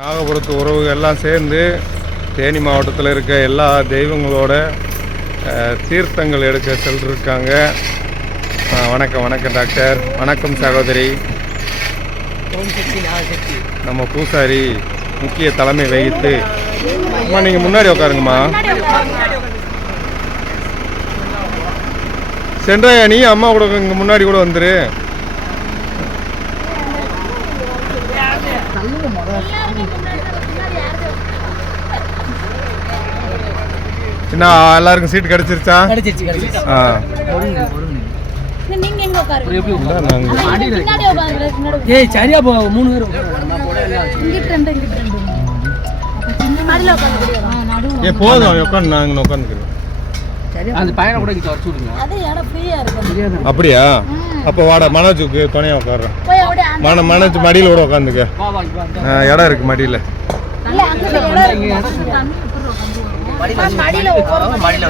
நாகபுரத்து உறவுகள் எல்லாம் சேர்ந்து தேனி மாவட்டத்தில் இருக்க எல்லா தெய்வங்களோட தீர்த்தங்கள் எடுக்க சென்றிருக்காங்க. வணக்கம் வணக்கம் டாக்டர். வணக்கம் சகோதரி. நம்ம பூசாரி முக்கிய தலைமை வகித்து அம்மா நீங்கள் முன்னாடி உட்காருங்கம்மா. சென்றாயா நீ அம்மா கூட இங்கே முன்னாடி கூட வந்துரு. என்ன எல்லாருக்கும் சீட் கிடைச்சிருச்சா? போதும் உட்காந்து நாங்க உட்காந்துக்கிறோம். அப்படியா? அப்போ வாட மனோஜுக்கு துணையா உட்காடுறேன். மனோஜ் மடியில் கூட உட்காந்துக்க, இடம் இருக்கு மடியில்.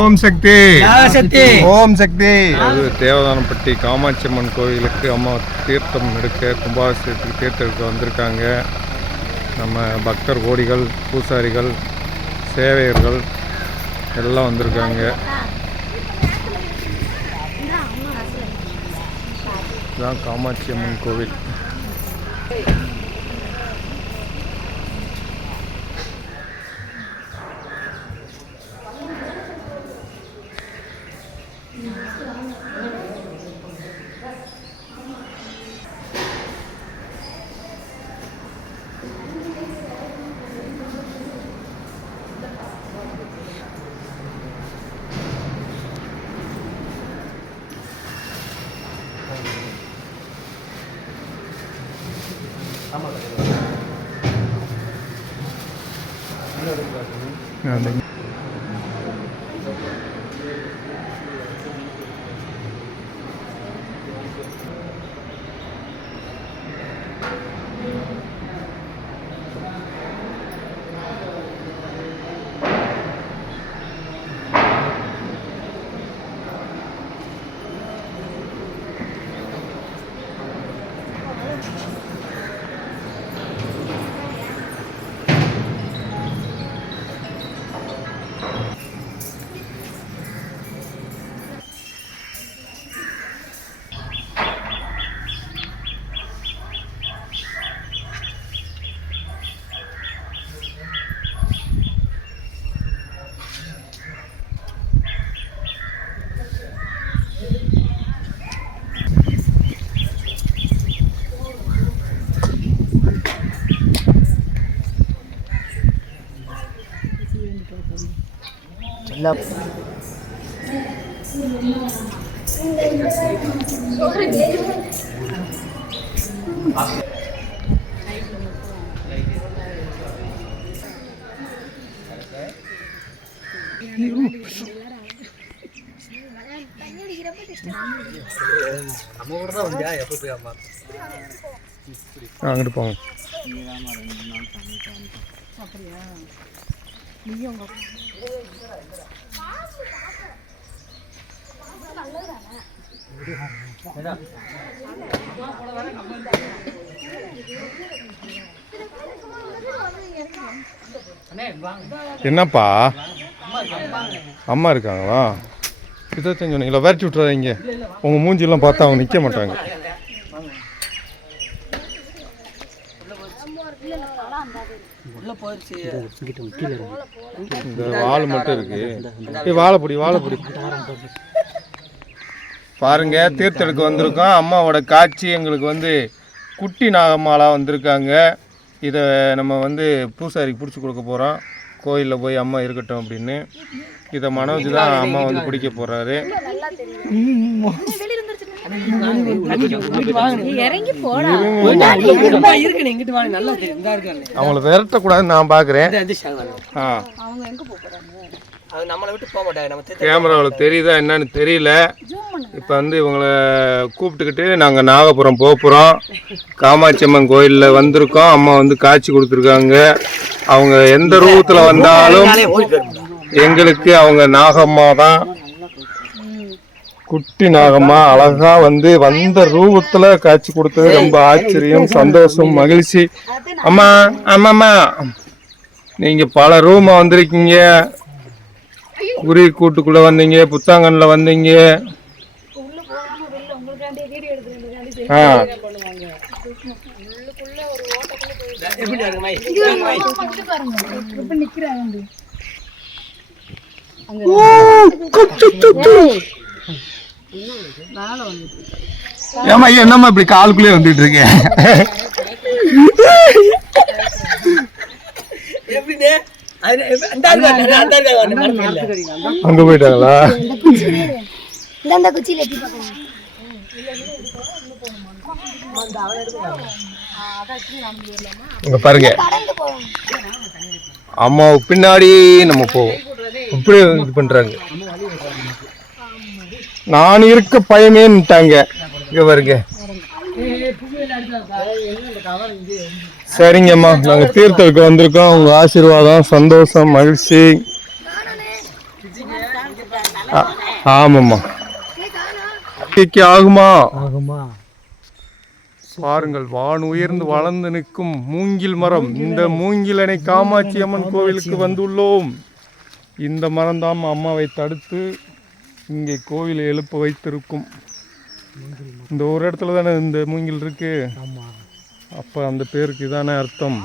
ஓம் சக்தி ஓம் சக்தி. தேவதானப்பட்டி காமாட்சி அம்மன் கோயிலுக்கு அம்மா தீர்த்தம் எடுக்க கும்பாபிஷேகத்துக்கு தீர்த்தம் எடுக்க வந்திருக்காங்க. நம்ம பக்தர் கோடிகள், பூசாரிகள், சேவையர்கள் எல்லாம் வந்திருக்காங்க. இதுதான் காமாட்சி அம்மன் கோவில். அங்கிட்டு போங்க. என்னப்பா அம்மா இருக்காங்களா? இதான் சொன்னீங்களா? விரட்டி விட்டுறாதீங்க. உங்கள் மூஞ்சிலாம் பார்த்தா அவங்க நிற்க மாட்டாங்க. இந்த வால் மட்டும் இருக்கு. வாழைப்பொடி பாருங்க. தீர்த்தெடுக்க வந்திருக்கோம். அம்மாவோட காட்சி எங்களுக்கு வந்து குட்டி நாகம்மாளாக வந்திருக்காங்க. இதை நம்ம வந்து பூசாரிக்கு பிடிச்சி கொடுக்க போகிறோம். கோயிலில் போய் அம்மா இருக்கட்டும் அப்படின்னு. இதை மனோஜ் தான் அம்மா வந்து பிடிக்க போகிறாரு. அவங்கள விரட்டக்கூடாதுன்னு நான் பார்க்குறேன். கேமராவில் தெரியுதா என்னன்னு தெரியல. இப்போ வந்து இவங்களை கூப்பிட்டுக்கிட்டு நாங்கள் நாகபுரம் போகிறோம். காமாட்சி அம்மன் கோயிலில் வந்திருக்கோம். அம்மா வந்து காட்சி கொடுத்துருக்காங்க. அவங்க எந்த ரூபத்தில் வந்தாலும் எங்களுக்கு அவங்க நாகம்மா தான். குட்டி நாகம்மா அழகா வந்து வந்த ரூபத்துல காட்சி கொடுத்தது ரொம்ப ஆச்சரியம், சந்தோஷம், மகிழ்ச்சி. அம்மா ஆமாம்மா, நீங்க பல ரூமா வந்திருக்கீங்க, குருவி கூட்டுக்குள்ள வந்தீங்க, புத்தாங்கன்ல வந்தீங்க. ஏமா என்னம்மா இப்படி காலுக்குள்ளே வந்துட்டு இருக்கேன்? அங்க போயிட்டாங்களா? இங்க பாருங்க, அம்மாவுக்கு பின்னாடி நம்ம போவோம். இப்படி இது பண்றாங்க, நான் இருக்க பயமேன்ட்டாங்க. இங்க பாருங்க. சரிங்கம்மா, நாங்க தீர்த்தத்துக்கு வந்திருக்கோம். உங்க ஆசீர்வாதம், சந்தோஷம், மகிழ்ச்சி. ஆமாம்மா, ஆகுமா? பாருங்கள், வான் உயர்ந்து வளர்ந்து நிற்கும் மூங்கில் மரம். இந்த மூங்கிலனை காமாட்சி அம்மன் கோவிலுக்கு வந்துள்ளோம். இந்த மரம் தான் அம்மாவை தடுத்து இங்கே கோவிலை எழுப்ப வைத்திருக்கும். இந்த ஒரு இடத்துல தானே இந்த மூங்கில் இருக்கு. அப்போ அந்த பேருக்கு இதானே அர்த்தம்.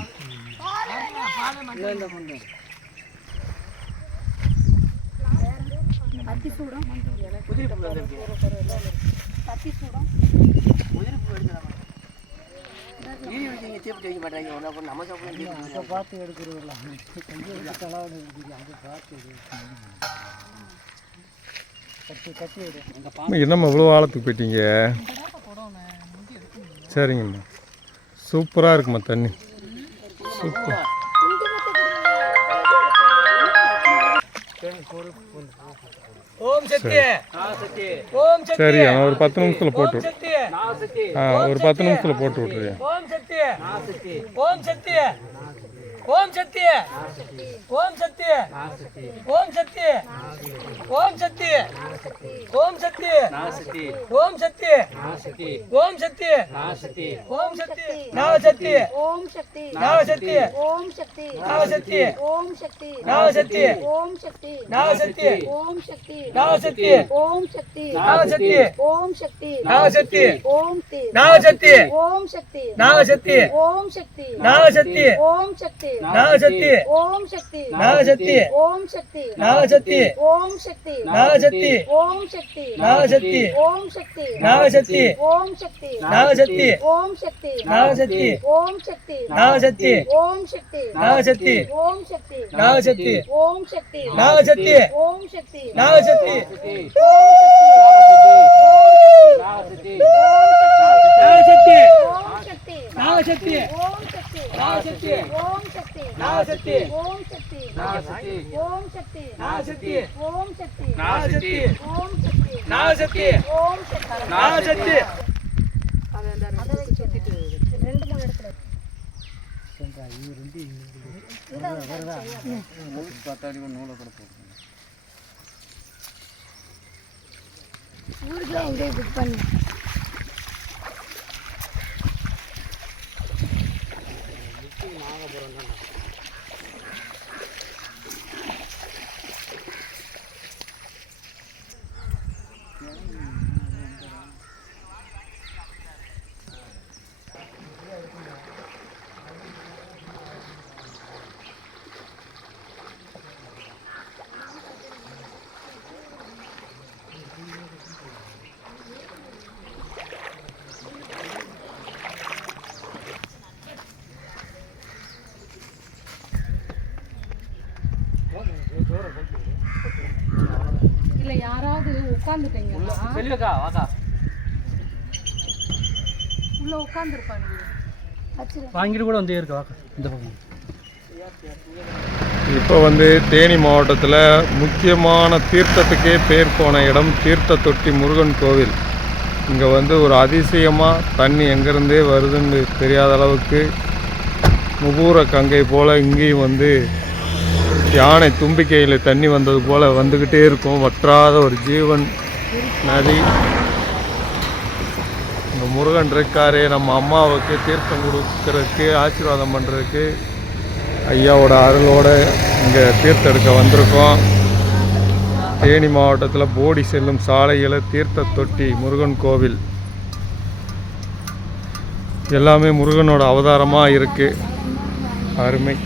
என்னம்மா இவ்வளோ ஆழத்துக்கு போயிட்டீங்க? சரிங்கம்மா, சூப்பராக இருக்குமா தண்ணி, சூப்பர். சரி, ஒரு 10 நிமிஷத்துல போட்டு ஒரு 10 நிமிஷத்துல போட்டு விட்டுருவேன். ஓம் சக்தி, ஓம் சக்தி, ஓம் சக்தி, ஓம் சக்தி, ஓம் சக்தி, ஓம் சக்தி, ஓம் சக்தி, ஓம் சக்தி, நாகசக்தி, ஓம் சக்தி, நாகசக்தி, ஓம் சக்தி, நாகசக்தி, ஓம் சக்தி, நாகசக்தி, ஓம் சக்தி, நாகசக்தி, ஓம் சக்தி, நாகசக்தி, ஓம் சக்தி, நாகசக்தி, ஓம் சக்தி, நாகசக்தி, ஓம் தி, நாகசக்தி, ஓம் சக்தி, நாகசக்தி, ஓம் சக்தி, நாகசக்தி, ஓம் சக்தி, நாகசக்தி, ஓம் சக்தி, நாகசக்தி, ஓம் சக்தி, நாகசக்தி, ஓம் சக்தி, நாகசக்தி, ஓம் சக்தி, நாகசக்தி, ஓம் சக்தி, நாகசக்தி, ஓம் சக்தி, நாகசக்தி, ஓம் சக்தி, நாகசக்தி, ஓம் சக்தி, நாகசக்தி, ஓம் சக்தி, நாகசக்தி, ஓம் சக்தி, நாகசக்தி, ஓம் சக்தி, நாகசக்தி, ஓம் சக்தி, நாகசக்தி, நாகசக்தி, ஓம் சக்தி, நாகசக்தி, ஓம் சக்தி, நாகசக்தி, ஓம் சக்தி, நாகசக்தி, ஓம் சக்தி, நாகசக்தி, ஓம் சக்தி, நாகசக்தி, ஓம் சக்தி, நாகசக்தி, ஓம் சக்தி, நாகசக்தி. ரெண்டு மூணு இடத்துல ஊருக்கு எங்கேயும் புக் பண்ணு. இல்ல யாராவது உட்கார்ந்துட்டீங்களா? வெளியக்கா வாக்கா உள்ள உட்கார்ந்திருப்பாங்க. வாங்கிட்டு கூட வந்து இருக்கு வாக்கா இந்த பக்கம். இப்போ வந்து தேனி மாவட்டத்தில் முக்கியமான தீர்த்தத்துக்கே பேர் போன இடம் தீர்த்த தொட்டி முருகன் கோவில். இங்கே வந்து ஒரு அதிசயமாக தண்ணி எங்கேருந்தே வருதுன்னு தெரியாத அளவுக்கு முகூர கங்கை போல் இங்கேயும் வந்து யானை தும்பிக்கையில் தண்ணி வந்தது போல் வந்துக்கிட்டே இருக்கும். வற்றாத ஒரு ஜீவன் நதி. இந்த முருகன் இருக்காரு நம்ம அம்மாவுக்கு தீர்த்தம் கொடுக்கறதுக்கு ஆசீர்வாதம் பண்ணுறதுக்கு ஐயாவோட அருளோடு இங்கே தீர்த்தம் எடுக்க வந்திருக்கோம். தேனி மாவட்டத்தில் போடி செல்லும் சாலையில் தீர்த்த தொட்டி முருகன் கோவில் எல்லாமே முருகனோட அவதாரமாக இருக்குது. அருமை.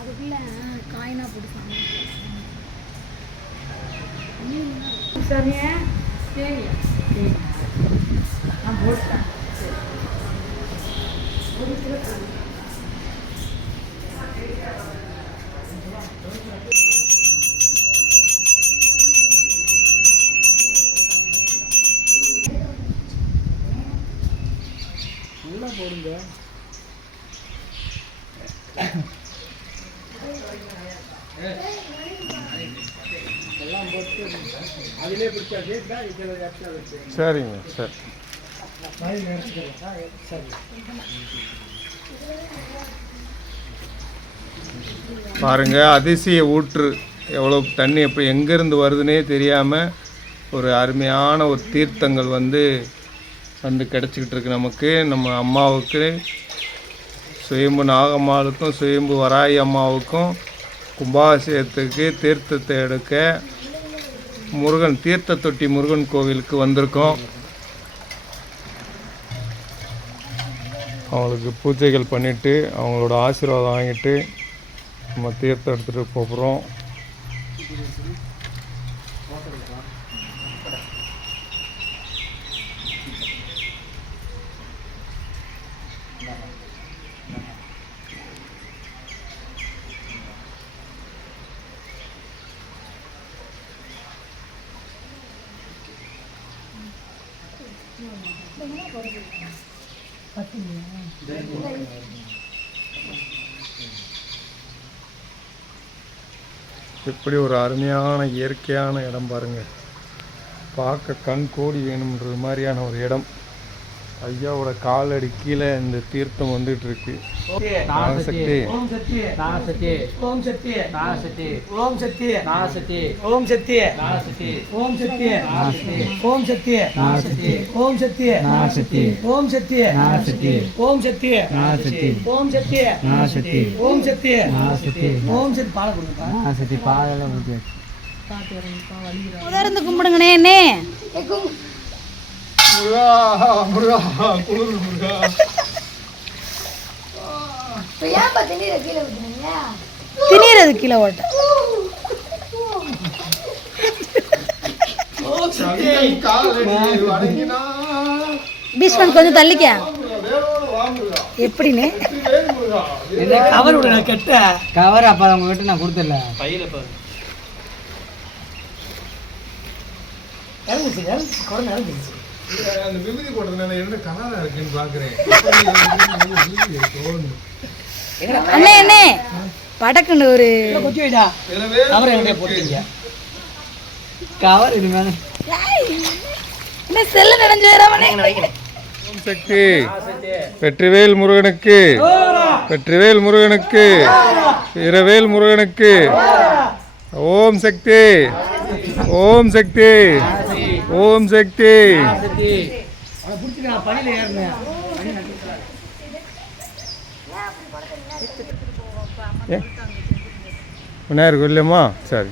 அதுக்குள்ள காயினா போட்டுக்காங்க. உள்ள போடுங்க. சரிங்க சார். பாருங்க, அதிசய ஊற்று எவ்வளோ தண்ணி எப்படி எங்கேருந்து வருதுன்னே தெரியாமல் ஒரு அருமையான ஒரு தீர்த்தங்கள் வந்து கிடச்சிக்கிட்டு இருக்கு நமக்கு. நம்ம அம்மாவுக்கு சுயம்பு நாகம்மாளுக்கும் சுயம்பு வராயி அம்மாவுக்கும் கும்பாபிஷேகத்துக்கு தீர்த்தத்தை எடுக்க முருகன் தீர்த்த தொட்டி முருகன் கோவிலுக்கு வந்திருக்கோம். அவங்களுக்கு பூஜைகள் பண்ணிவிட்டு அவங்களோட ஆசீர்வாதம் வாங்கிட்டு நம்ம தீர்த்தம் எடுத்துகிட்டு போகிறோம். எப்படி ஒரு அருமையான இயற்கையான இடம் பாருங்க. பார்க்க கண் கோடி வேணும்ன்ற மாதிரியான ஒரு இடம். ஐயாவோட காலடி கீழே இந்த தீர்த்தம் வந்துட்டு இருக்கு. நாகசக்தி ஓம் சக்தி நாகசக்தி ஓம் சக்தி நாகசக்தி ஓம் சக்தி நாகசக்தி ஓம் சக்தி நாகசக்தி ஓம் சக்தி நாகசக்தி ஓம் சக்தி நாகசக்தி ஓம் சக்தி நாகசக்தி ஓம் சக்தி நாகசக்தி ஓம் சக்தி நாகசக்தி ஓம் சக்தி நாகசக்தி ஓம் சக்தி நாகசக்தி ஓம் சக்தி பால கொடுங்க. நாகசக்தி பாலெல்லாம் ஊத்தி பாத்து வரேன். பா வலிக்குது. உதர்ந்து கும்பிடுங்கனே அண்ணே. முருகா முருகா குளிர் முருகா. ஏன்பா திணீர கீழே ஊத்துனீங்க? திணீரது கீழே ஓட்ட. பீஷ்மன் கொஞ்சம் தள்ளிக்க. எப்படின்னு கவர் விட கெட்ட கவர் அப்ப உங்ககிட்ட நான் கொடுத்துடல. பையில பாரு அந்த விபூதி போட்டதுனால என்ன கலரா இருக்குன்னு பாக்குறேன். அண்ணே அண்ணே படக்குன்னு ஒரு கொச்சி வைடா. கவர் எங்க போட்டீங்க? கவர் இது மேல என்ன செல்ல நனைஞ்சு வராமனே. ஓம் சக்தி வெற்றிவேல் முருகனுக்கு, வெற்றிவேல் முருகனுக்கு, இரவேல் முருகனுக்கு. ஓம் சக்தி ஓம் சக்தி ஓம் சக்தி. விநாயகர் கோயிலமா? சரி.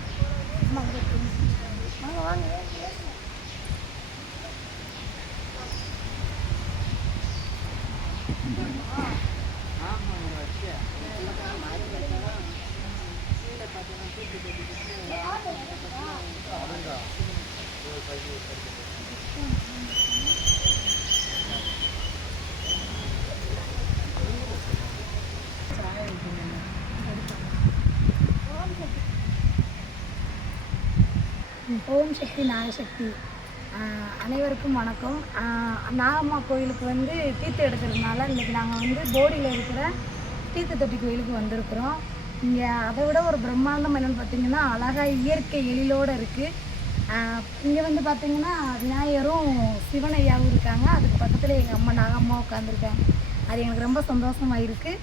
ஓம் சக்தி நாகசக்தி. அனைவருக்கும் வணக்கம். நாகம்மா கோயிலுக்கு வந்து தீர்த்தம் எடுக்கிறதுனால இன்றைக்கி நாங்கள் வந்து போடியில் இருக்கிற தீர்த்த தொட்டி கோயிலுக்கு வந்திருக்கிறோம். இங்கே அதை விட ஒரு பிரம்மாண்டம் என்னென்னு பார்த்தீங்கன்னா அழகாக இயற்கை எழிலோடு இருக்குது. இங்கே வந்து பார்த்தீங்கன்னா விநாயகரும் சிவனையாவும் இருக்காங்க. அதுக்கு பக்கத்தில் எங்கள் அம்மா நாகம்மா உட்காந்துருக்காங்க. அது எனக்கு ரொம்ப சந்தோஷமாக இருக்குது.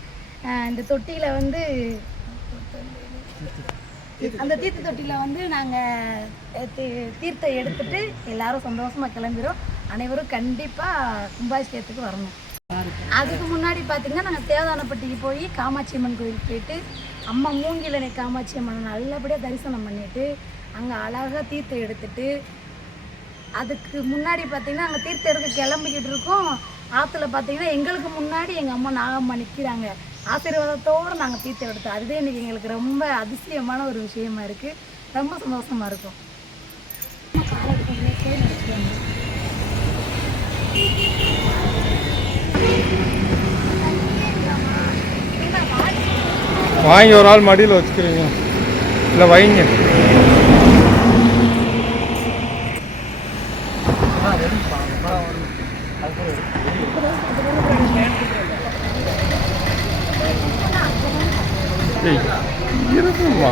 இந்த தொட்டியில் வந்து அந்த தீர்த்த தொட்டியில் வந்து நாங்கள் தீர்த்தம் எடுத்துட்டு எல்லாரும் சந்தோஷமாக கிளம்பிடும். அனைவரும் கண்டிப்பாக கும்பாபிஷேகத்துக்கு வரணும். அதுக்கு முன்னாடி பார்த்தீங்கன்னா நாங்கள் தேவதானப்பட்டிக்கு போய் காமாட்சி அம்மன் கோயிலுக்கு போயிட்டு அம்மா மூங்கிலனை காமாட்சி அம்மனை நல்லபடியாக தரிசனம் பண்ணிவிட்டு அங்கே அழகாக தீர்த்தம் எடுத்துட்டு அதுக்கு முன்னாடி பார்த்தீங்கன்னா அங்கே தீர்த்தம் எடுக்க கிளம்பிக்கிட்டு இருக்கோம். ஆற்றுல பார்த்தீங்கன்னா எங்களுக்கு முன்னாடி எங்கள் அம்மா நாகம்மா நிற்கிறாங்க. ஆசீர்வாதத்தோடு நாங்கள் தீர்த்தம் எடுத்தோம். அதுவே இன்றைக்கி எங்களுக்கு ரொம்ப அதிசயமான ஒரு விஷயமா இருக்குது. ரொம்ப சந்தோஷமாக இருக்கும். வாங்கி ஒரு ஆள் மடியில் வச்சுக்கிறீங்க, இல்லை வைங்க. இருக்குமா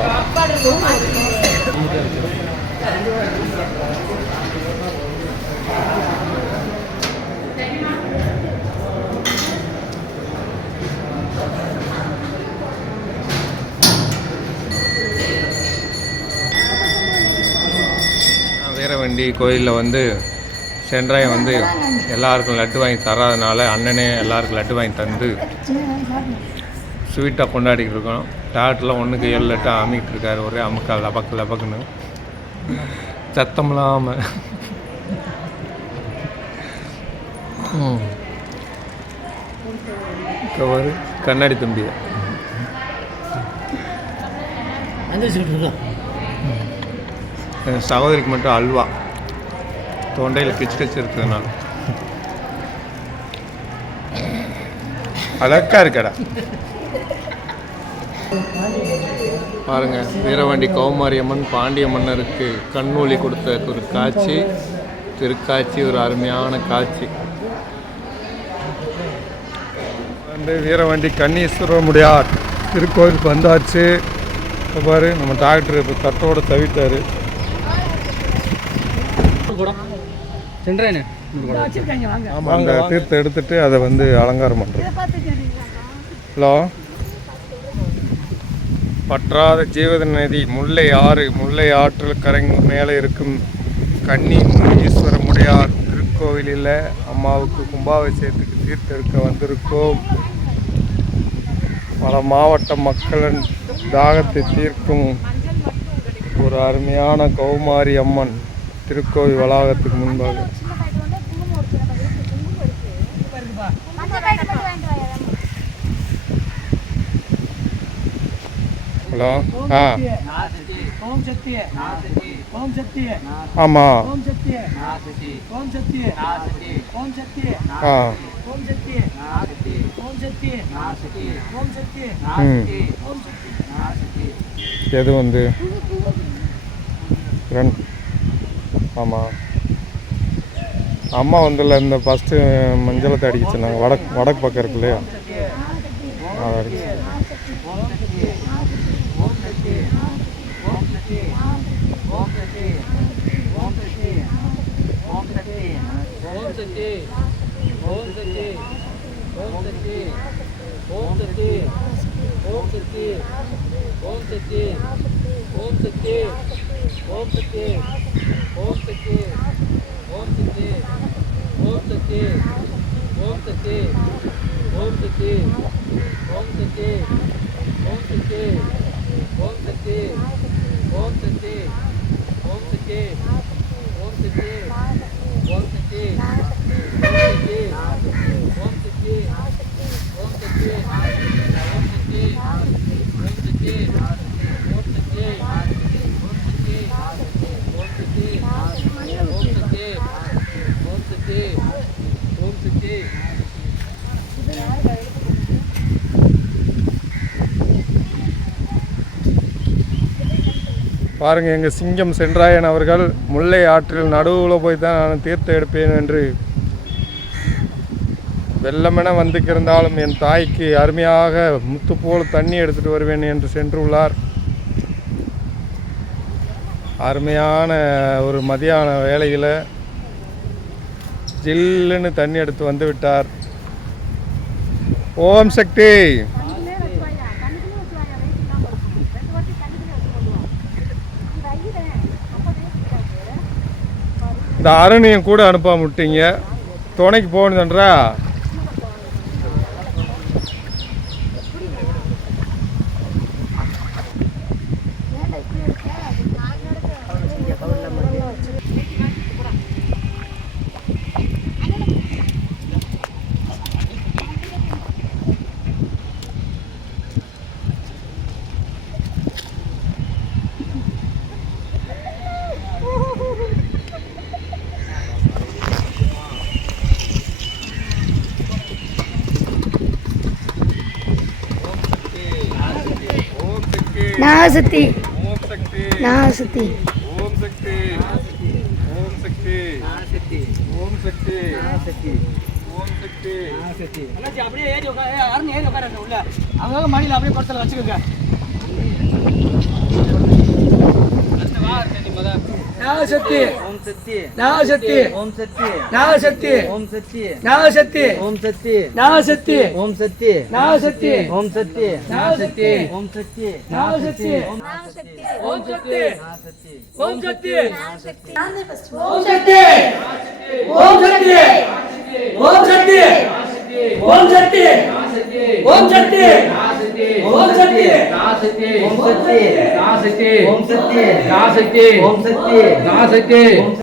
வீரவண்டி கோயிலில் வந்து சென்றாயம் வந்து எல்லாருக்கும் லட்டு வாங்கி தராதனால அண்ணனே எல்லாருக்கும் லட்டு வாங்கி தந்து ஸ்வீட்டாக கொண்டாடிக்கிட்டு இருக்கோம். டாக்டர்லாம் 1க்கு 7 லட்டு அமிக்கிட்டு இருக்காரு. ஒரே அமுக்கா லபக்கு லபக்குன்னு சத்தம் இல்லாமல். கவர் கண்ணாடி தம்பி என் சகோதரிக்கு மட்டும் அல்வா தொண்டையில் கிச்சு கிச்சு இருக்கிறதுனால அழகா இருக்கடா. பாருங்க, வீரவண்டி கௌமாரி அம்மன் பாண்டிய மன்னருக்கு கண்ணொளி கொடுத்த ஒரு காட்சி, திருக்காட்சி, ஒரு அருமையான காட்சி. வந்து வீரவண்டி கண்ணீஸ்வரமுடையார் திருக்கோயிலுக்கு வந்தாச்சு. பாரு, நம்ம டாக்டர் இப்போ தட்டோட தவிட்டாரு. ஆமாம், அந்த தீர்த்தம் எடுத்துட்டு அதை வந்து அலங்காரம் பண்ணுறோம். ஹலோ, பற்றாத ஜீவத நதி முல்லை ஆறு, முல்லை ஆற்றில் கரைங்க மேலே இருக்கும் கன்னி ஈஸ்வரமுடையார் திருக்கோவிலில் அம்மாவுக்கு கும்பாபிஷேகத்துக்கு தீர்த்தம் எடுக்க வந்திருக்கோம். பல மாவட்ட மக்களின் தாகத்தை தீர்க்கும் ஒரு அருமையான கௌமாரி அம்மன் திருக்கோவில் வளாகத்துக்கு முன்பாக. ஹலோ, ஆமாம், எது வந்து ஆமாம், அம்மா வந்துல இந்த ஃபஸ்ட்டு மஞ்சளத்தை அடிக்க சொன்னாங்க. வடக்கு பக்கம் இருக்கு இல்லையா, அதை அடிச்சு. பாருங்கள், எங்கள் சிங்கம் சென்றாயன் அவர்கள் முல்லை ஆற்றில் நடுவில் போய் தான் நான் தீர்த்தம் எடுப்பேன் என்று வெள்ளமென வந்துக்கிருந்தாலும் என் தாய்க்கு அருமையாக முத்து போல் தண்ணி எடுத்துகிட்டு வருவேன் என்று சென்றுள்ளார். அருமையான ஒரு மதியான வேளையில் ஜில்லுன்னு தண்ணி எடுத்து வந்து விட்டார். ஓம் சக்தி. இந்த அரணியும் கூட அனுப்பாம விட்டீங்க, துணைக்கு போகணுன்றா. நாகசக்தி ஓம் சக்தி. நாகசக்தி ஓம் சக்தி. ஓம் சக்தி. ஓம் சக்தி. ஓம் சக்தி. அண்ணாச்சி அப்படியே ஏறி உட்காரு, அருண் ஏறி உட்காரு உள்ள. அவங்க மடியில் அப்படியே படத்தில் வச்சுக்கோங்க. நாகசக்தி. ஓம் சக்தி. நாகசக்தி. ஓம் சக்தி. நாகசக்தி. ஓம் சக்தி. நாகசக்தி. ஓம் சக்தி. நாகசக்தி. ஓம் சக்தி. நாகசக்தி. ஓம் சக்தி. நாகசக்தி. ஓம் சக்தி. நாகசக்தி. ஓம் சக்தி. ஓம் சக்தி. ஓம் சக்தி. ஓம் சக்தி. ஓம் சக்தி. ஓம் சக்தி. ஓம் சக்தி. ஓம் சக்தி. ஓம் சக்தி. நாசக்தி. ஓம் சக்தி. நாசக்தி. ஓம் சக்தி. நாசக்தி. ஓம் சக்தி. நாசக்தி.